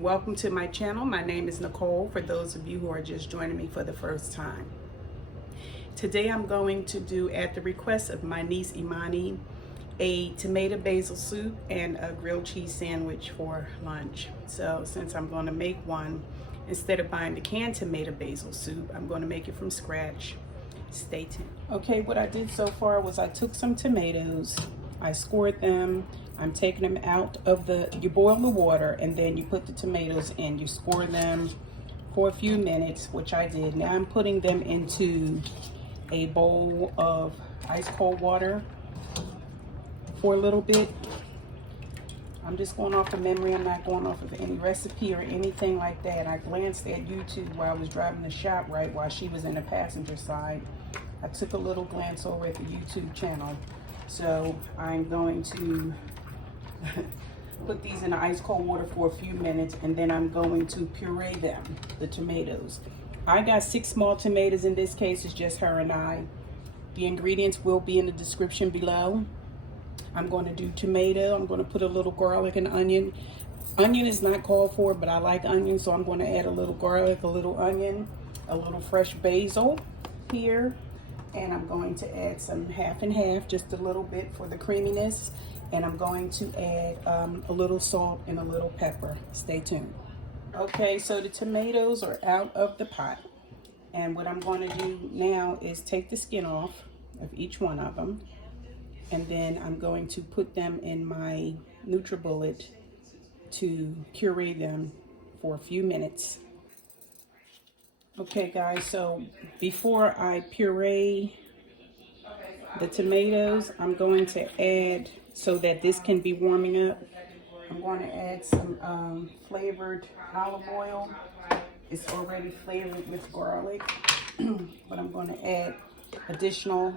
Welcome to my channel. My name is Nicole, for those of you who are just joining me for the first time. Today I'm going to do, at the request of my niece Imani, a tomato basil soup and a grilled cheese sandwich for lunch. So since I'm going to make one, instead of buying the canned tomato basil soup, I'm going to make it from scratch. Stay tuned. Okay, what I did so far was I took some tomatoes, I scored them. I'm taking them out of you boil the water and then you put the tomatoes in. You score them for a few minutes, which I did. Now I'm putting them into a bowl of ice cold water for a little bit. I'm just going off of memory. I'm not going off of any recipe or anything like that. I glanced at YouTube while I was driving the shop, right, while she was in the passenger side. I took a little glance over at the YouTube channel. So I'm going to put these in the ice cold water for a few minutes, and then I'm going to puree them, the tomatoes. I got 6 small tomatoes. In this case, it's just her and I. The ingredients will be in the description below. I'm going to do tomato. I'm going to put a little garlic and onion. Onion is not called for, but I like onion, so I'm going to add a little garlic, a little onion, a little fresh basil here. And I'm going to add some half and half, just a little bit for the creaminess. And I'm going to add a little salt and a little pepper. Stay tuned. Okay, so the tomatoes are out of the pot. And what I'm going to do now is take the skin off of each one of them. And then I'm going to put them in my NutriBullet to puree them for a few minutes. Okay guys, so before I puree the tomatoes, I'm going to add, so that this can be warming up, I'm going to add some flavored olive oil. It's already flavored with garlic, but I'm going to add additional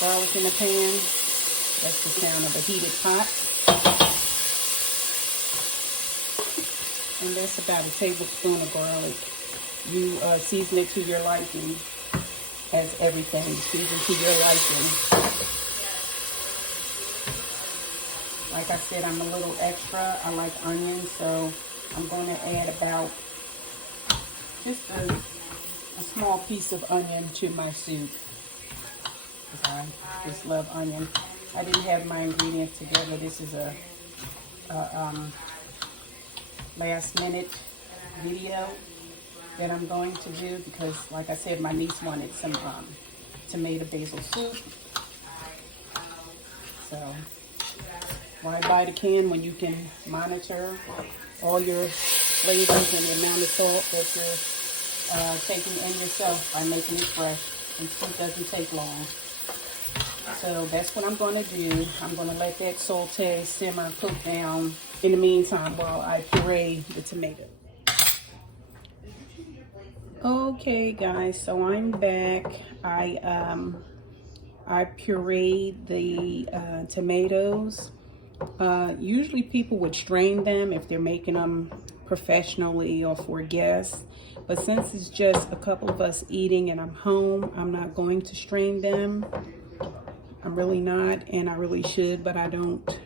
garlic in the pan. That's the sound of a heated pot. And that's about a tablespoon of garlic. You season it to your liking, as everything, season to your liking. Like I said, I'm a little extra. I like onions, so I'm going to add about just a small piece of onion to my soup. I just love onion. I didn't have my ingredients together. This is a last minute video that I'm going to do because, like I said, my niece wanted some tomato basil soup. So why buy the can when you can monitor all your flavors and the amount of salt that you're taking in yourself by making it fresh, and soup doesn't take long. So that's what I'm going to do. I'm going to let that saute, simmer, cook down in the meantime while I puree the tomato. Okay guys, so I'm back. I pureed the tomatoes. Usually people would strain them if they're making them professionally or for guests. But since it's just a couple of us eating and I'm home, I'm not going to strain them. I'm really not, and I really should, but I don't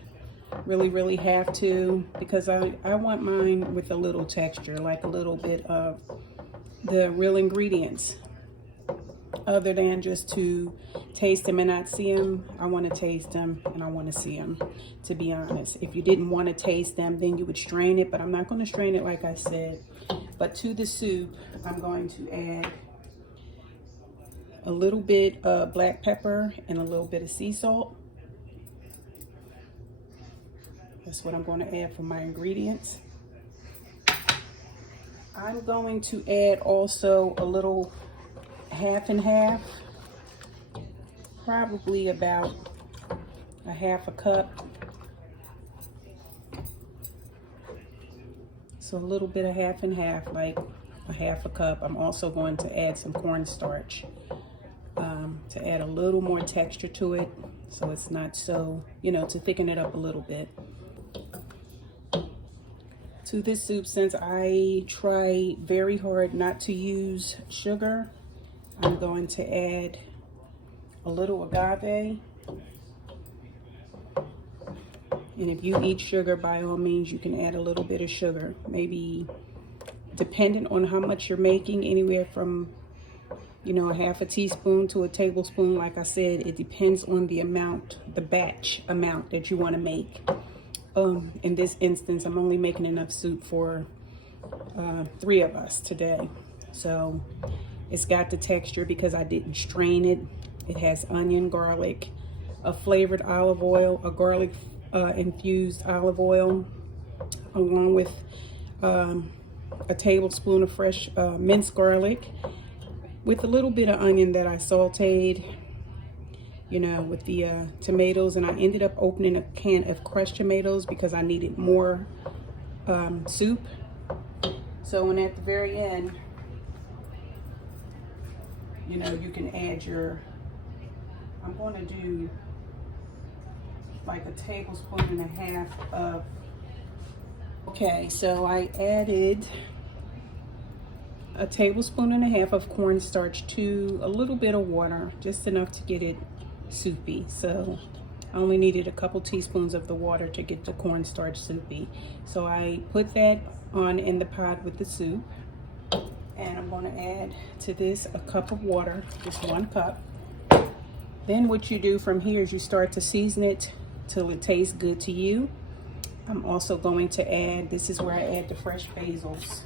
really have to, because I want mine with a little texture, like a little bit of the real ingredients, other than just to taste them and not see them. I want to taste them and I want to see them, to be honest. If you didn't want to taste them, then you would strain it, but I'm not going to strain it like I said. But to the soup, I'm going to add a little bit of black pepper and a little bit of sea salt. That's what I'm going to add for my ingredients. I'm going to add also a little half and half, probably about a half a cup. So a little bit of half and half, like a half a cup. I'm also going to add some cornstarch to add a little more texture to it, so it's not so, to thicken it up a little bit. To this soup, since I try very hard not to use sugar, I'm going to add a little agave And if you eat sugar, by all means, you can add a little bit of sugar. Maybe, depending on how much you're making, anywhere from, you know, a half a teaspoon to a tablespoon. Like I said, it depends on the amount, the batch amount that you want to make. In this instance, I'm only making enough soup for 3 of us today. So it's got the texture because I didn't strain it. It has onion, garlic, a flavored olive oil, a garlic infused olive oil, along with a tablespoon of fresh minced garlic, with a little bit of onion that I sauteed, you know, with the tomatoes. And I ended up opening a can of crushed tomatoes because I needed more soup. So, and at the very end, you know, you can add your, I'm going to do like a tablespoon and a half of, okay, so I added a tablespoon and a half of cornstarch to a little bit of water, just enough to get it soupy. So I only needed a couple teaspoons of the water to get the cornstarch soupy. So I put that on in the pot with the soup, and I'm going to add to this a cup of water, just 1 cup. Then what you do from here is you start to season it till it tastes good to you. I'm also going to add, this is where I add the fresh basils.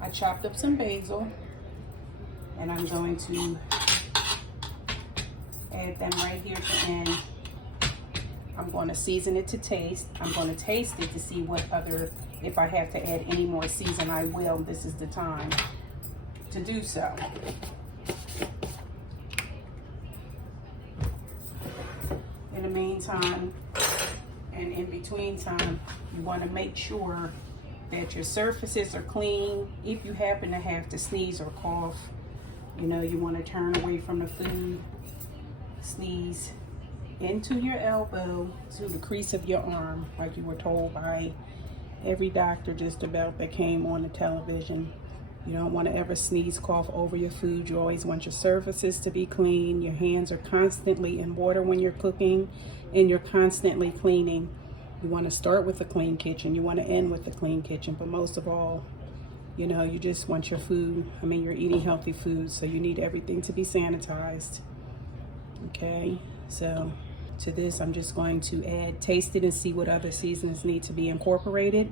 I chopped up some basil, and I'm going to add them right here at the end. I'm going to season it to taste. I'm going to taste it to see what other, if I have to add any more season, I will. This is the time to do so. In the meantime, and in between time, you want to make sure that your surfaces are clean. If you happen to have to sneeze or cough, you know, you want to turn away from the food, sneeze into your elbow to the crease of your arm, like you were told by every doctor just about that came on the television. You don't want to ever sneeze, cough over your food. You always want your surfaces to be clean. Your hands are constantly in water when you're cooking, and you're constantly cleaning. You want to start with a clean kitchen. You want to end with a clean kitchen. But most of all, you know, you just want your food. I mean, you're eating healthy food, so you need everything to be sanitized. Okay, so to this, I'm just going to add, taste it, and see what other seasonings need to be incorporated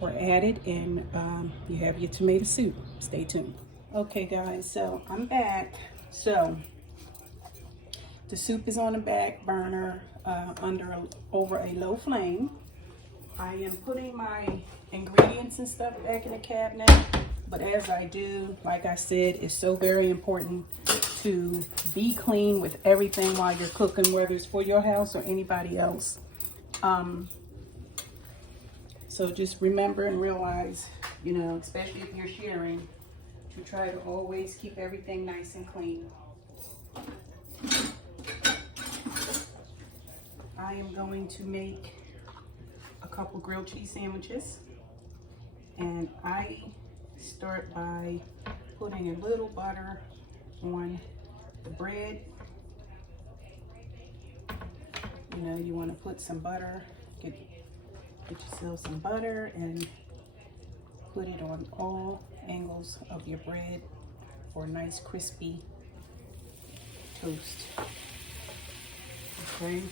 or added, and you have your tomato soup. Stay tuned. Okay guys, so I'm back. So the soup is on the back burner over a low flame. I am putting my ingredients and stuff back in the cabinet, but as I do, like I said, it's so very important to be clean with everything while you're cooking, whether it's for your house or anybody else. So just remember and realize, you know, especially if you're sharing, to try to always keep everything nice and clean. I am going to make a couple grilled cheese sandwiches, and I start by putting a little butter on the bread. You know, you want to put some butter, get yourself some butter and put it on all angles of your bread for a nice crispy toast. Okay.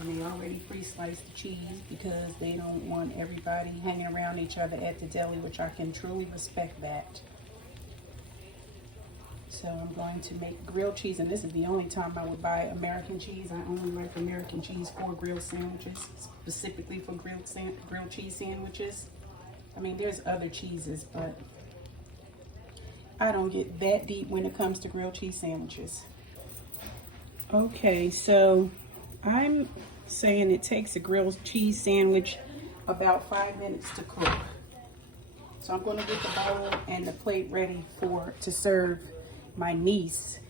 And they already pre-sliced the cheese because they don't want everybody hanging around each other at the deli, which I can truly respect that. So I'm going to make grilled cheese, and this is the only time I would buy American cheese. I only like American cheese for grilled sandwiches, specifically for grilled cheese sandwiches. I mean, there's other cheeses, but I don't get that deep when it comes to grilled cheese sandwiches. Okay, so I'm saying it takes a grilled cheese sandwich about 5 minutes to cook. So I'm going to get the bowl and the plate ready to serve my niece,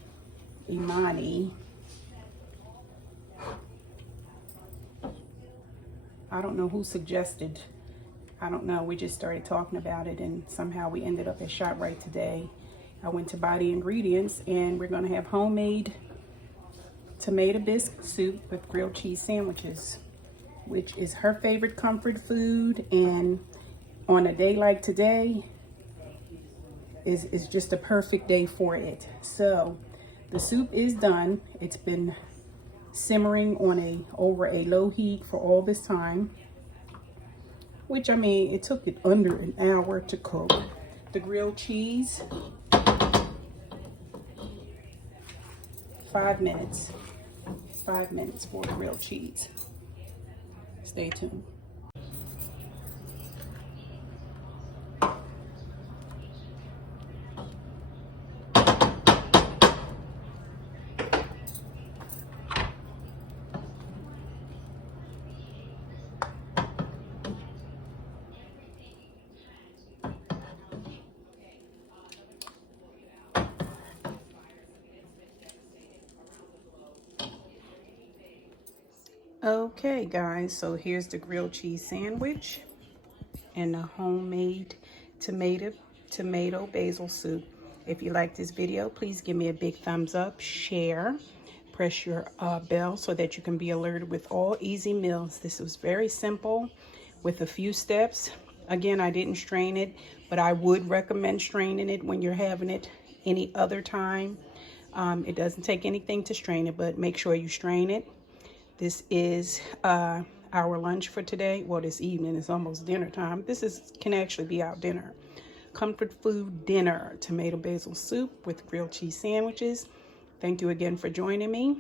Imani. I don't know who suggested. I don't know. We just started talking about it, and somehow we ended up at ShopRite today. I went to buy the ingredients, and we're going to have homemade tomato biscuit soup with grilled cheese sandwiches, which is her favorite comfort food, and on a day like today is just a perfect day for it. So the soup is done. It's been simmering on over a low heat for all this time, which, I mean, it took it under an hour to cook. The grilled cheese, 5 minutes. 5 minutes for grilled cheese. Stay tuned. Okay guys, so here's the grilled cheese sandwich and the homemade tomato basil soup. If you like this video, please give me a big thumbs up, share, press your bell so that you can be alerted with all easy meals. This was very simple with a few steps. Again, I didn't strain it, but I would recommend straining it when you're having it any other time. It doesn't take anything to strain it, but make sure you strain it. This is our lunch for today. Well, this evening, it's almost dinner time. Can actually be our dinner. Comfort food dinner, tomato basil soup with grilled cheese sandwiches. Thank you again for joining me.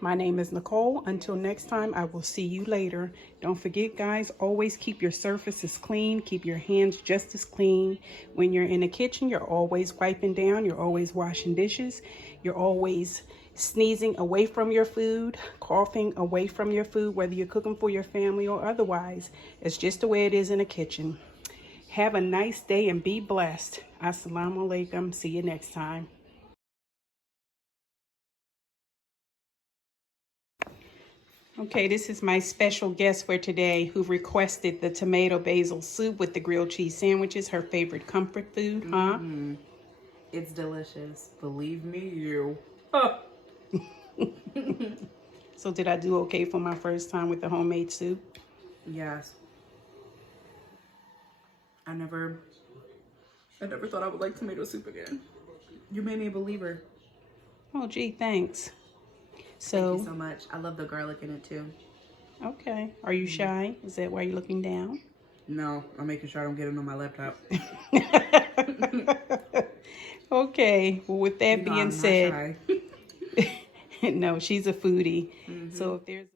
My name is Nicole. Until next time, I will see you later. Don't forget, guys, always keep your surfaces clean. Keep your hands just as clean. When you're in the kitchen, you're always wiping down. You're always washing dishes. You're always sneezing away from your food, coughing away from your food, whether you're cooking for your family or otherwise. It's just the way it is in the kitchen. Have a nice day and be blessed. Assalamu alaikum. See you next time. Okay, this is my special guest for today who requested the tomato basil soup with the grilled cheese sandwiches, her favorite comfort food, huh? Mm-hmm. It's delicious. Believe me, you. So did I do okay for my first time with the homemade soup? Yes. I never thought I would like tomato soup again. You made me a believer. Oh, gee, thanks. Thank you so much. I love the garlic in it too. Okay. Are you shy? Is that why you're looking down? No, I'm making sure I don't get it on my laptop. Okay. Well, with that being said, I'm not shy. no, she's a foodie. So if there's